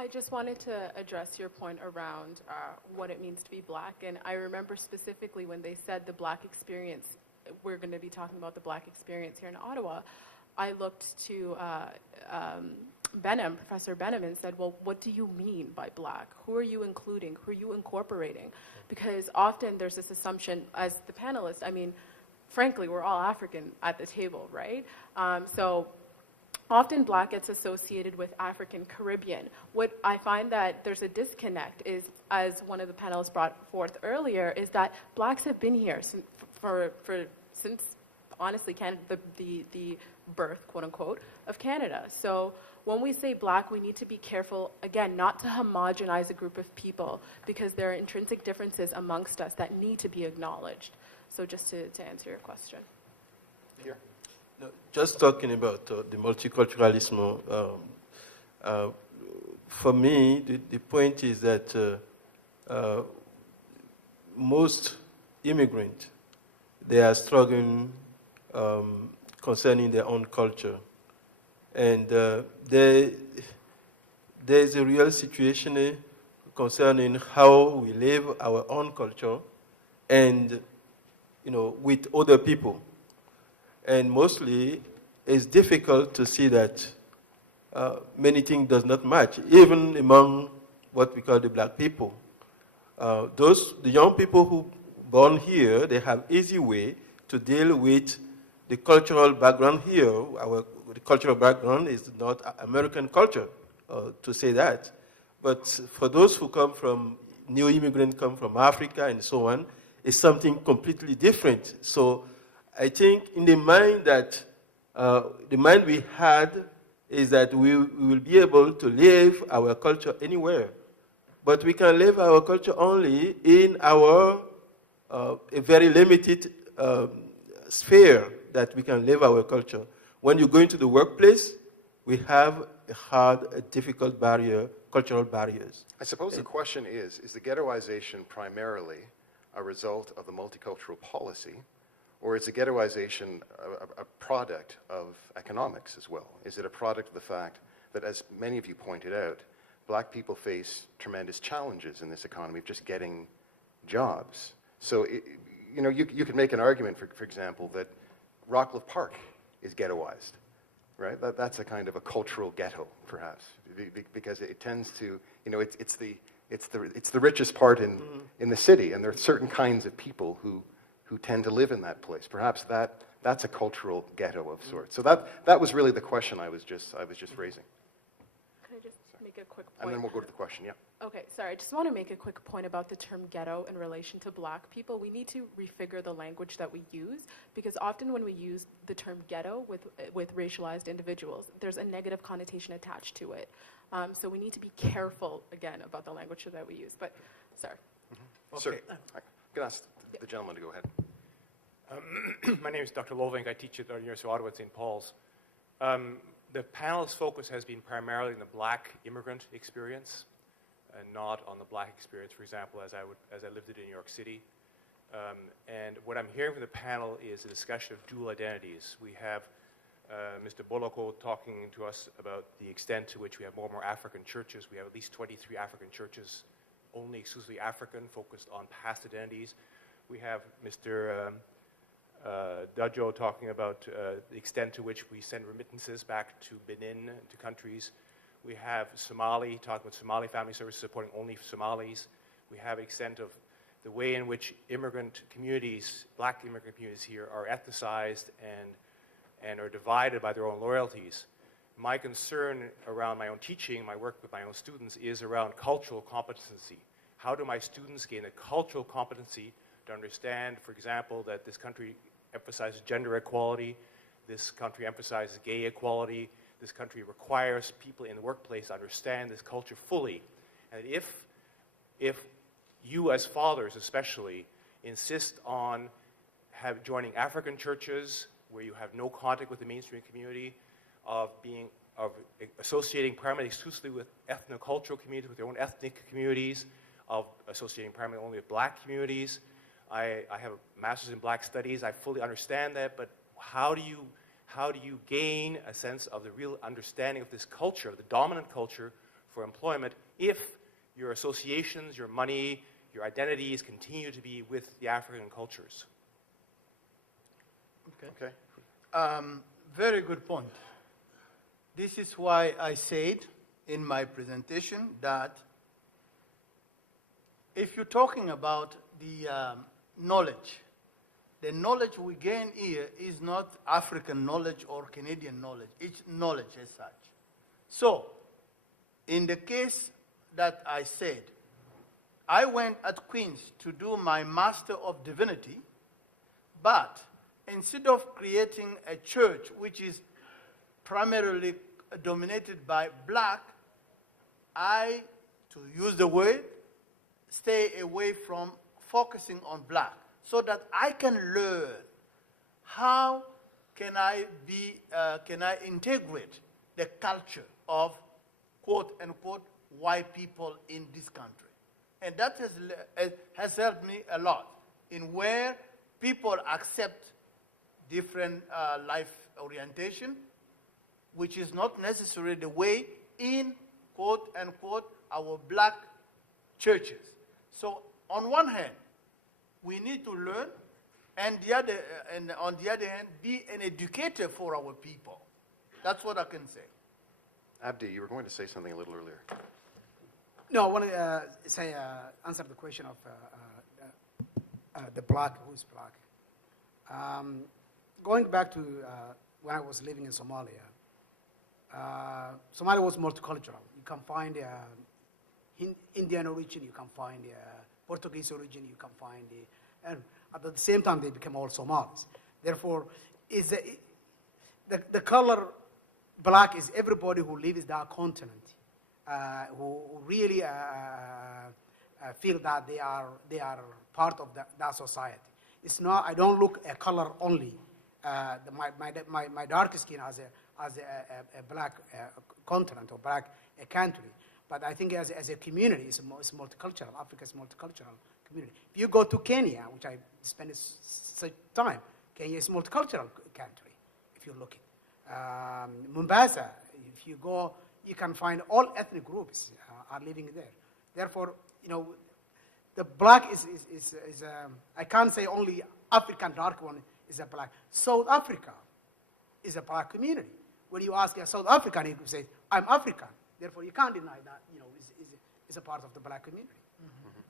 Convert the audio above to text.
I just wanted to address your point around what it means to be black. And I remember specifically when they said the black experience, we're going to be talking about the black experience here in Ottawa, I looked to Benham, Professor Benham, and said, well, what do you mean by black? Who are you including? Who are you incorporating? Because often there's this assumption, as the panelist, I mean, frankly, we're all African at the table, right? So often black gets associated with African Caribbean. What I find that there's a disconnect is, as one of the panelists brought forth earlier, is that blacks have been here since honestly, the birth, quote unquote, of Canada. So when we say black, we need to be careful, again, not to homogenize a group of people, because there are intrinsic differences amongst us that need to be acknowledged. So just to answer your question. Here. No, just talking about the multiculturalism, for me, the point is that most immigrants, they are struggling concerning their own culture. And there is a real situation concerning how we live our own culture and, with other people. And mostly, it's difficult to see that many things does not match, even among what we call the black people. The young people who born here, they have easy way to deal with the cultural background here. The cultural background is not American culture, to say that. But for those who come from, new immigrants come from Africa and so on, it's something completely different. So I think in the mind that, the mind we had is that we will be able to live our culture anywhere. But we can live our culture only in our, a very limited sphere that we can live our culture. When you go into the workplace, we have a difficult barrier, cultural barriers. I suppose the question is the ghettoization primarily a result of the multicultural policy, or is the ghettoization a product of economics as well? Is it a product of the fact that, as many of you pointed out, black people face tremendous challenges in this economy of just getting jobs? So, you could make an argument, for example, that Rockcliffe Park is ghettoized, right? That's a kind of a cultural ghetto, perhaps, because it tends to, it's the richest part in the city, and there are certain kinds of people who tend to live in that place. Perhaps that's a cultural ghetto of sorts. So that was really the question I was just raising. Can I just make a quick point? And then we'll go to the question, yeah. Okay, sorry, I just want to make a quick point about the term ghetto in relation to black people. We need to refigure the language that we use, because often when we use the term ghetto with racialized individuals, there's a negative connotation attached to it. So we need to be careful, again, about the language that we use. But, sorry. Mm-hmm. Okay. Sir, I'm going to ask the gentleman to go ahead. My name is Dr. Lovink. I teach at the University of Ottawa at St. Paul's. The panel's focus has been primarily on the black immigrant experience, and not on the black experience, for example, as I lived it in New York City. And what I'm hearing from the panel is a discussion of dual identities. We have Mr. Boloko talking to us about the extent to which we have more and more African churches. We have at least 23 African churches, only exclusively African, focused on past identities. We have Mr. Dajo talking about the extent to which we send remittances back to Benin, to countries. We have Somali, talking about Somali Family Services supporting only Somalis. We have extent of the way in which immigrant communities, black immigrant communities here, are ethnicized and are divided by their own loyalties. My concern around my own teaching, my work with my own students, is around cultural competency. How do my students gain a cultural competency to understand, for example, that this country emphasizes gender equality, this country emphasizes gay equality, this country requires people in the workplace to understand this culture fully. And if you as fathers especially insist on joining African churches where you have no contact with the mainstream community, of associating primarily exclusively with ethnocultural communities, with their own ethnic communities, of associating primarily only with black communities. I have a master's in black studies. I fully understand that, but how do you gain a sense of the real understanding of this culture, the dominant culture, for employment if your associations, your money, your identities continue to be with the African cultures. Okay. Very good point. This is why I said in my presentation that if you're talking about the knowledge we gain here is not African knowledge or Canadian knowledge. It's knowledge as such. So, in the case that I said, I went at Queen's to do my Master of Divinity, but instead of creating a church which is primarily dominated by black, I, to use the word, stay away from focusing on black so that I can learn how can I integrate the culture of quote unquote white people in this country. And that has helped me a lot in where people accept different life orientation, which is not necessarily the way in quote unquote our black churches. So on one hand, we need to learn, and on the other hand, be an educator for our people. That's what I can say. Abdi, you were going to say something a little earlier. No, I want to answer the question of the black, who's black. Going back to when I was living in Somalia, Somalia was multicultural. You can find Indian origin, you can find Portuguese origin, you can find, and at the same time they became all Somalis. Therefore, the color black is everybody who lives that continent, who really feel that they are part of that society. It's not. I don't look at color only. My dark skin as a black continent or black country, but I think as a community, it's multicultural. Africa is a multicultural community. If you go to Kenya, which I spent such time, Kenya is a multicultural country. If you're looking, Mombasa, if you go, you can find all ethnic groups are living there. Therefore, the black is I can't say only African dark one is a black. South Africa is a black community. When you ask a South African, he say, "I'm African." Therefore, you can't deny that is a part of the black community. Mm-hmm.